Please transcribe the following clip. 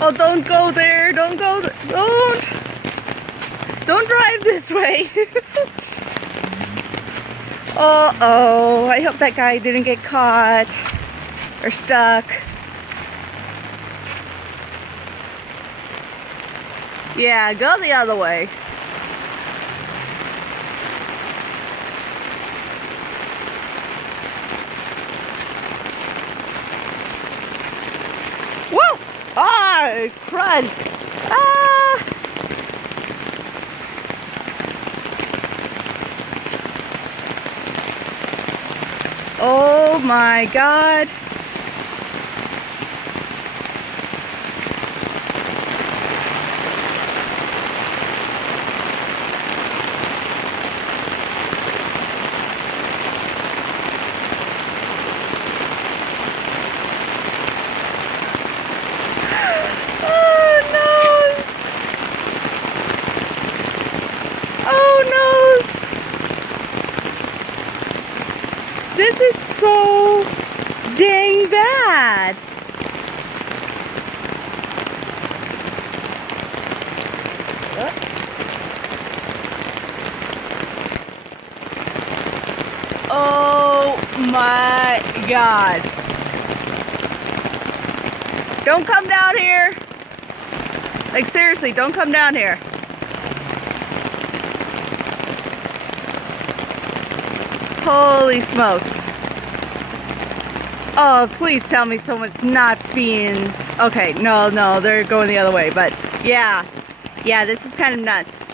Oh, don't go there. Don't go. Don't drive this way. Uh-oh. I hope that guy didn't get caught or stuck. Yeah, go the other way. Whoa! Ah, crud! Ah! Oh my God! This is so dang bad. Oh my God. Don't come down here. Like seriously, don't come down here. Holy smokes. Oh, please tell me someone's not being... Okay, no, they're going the other way, but yeah. Yeah, this is kind of nuts.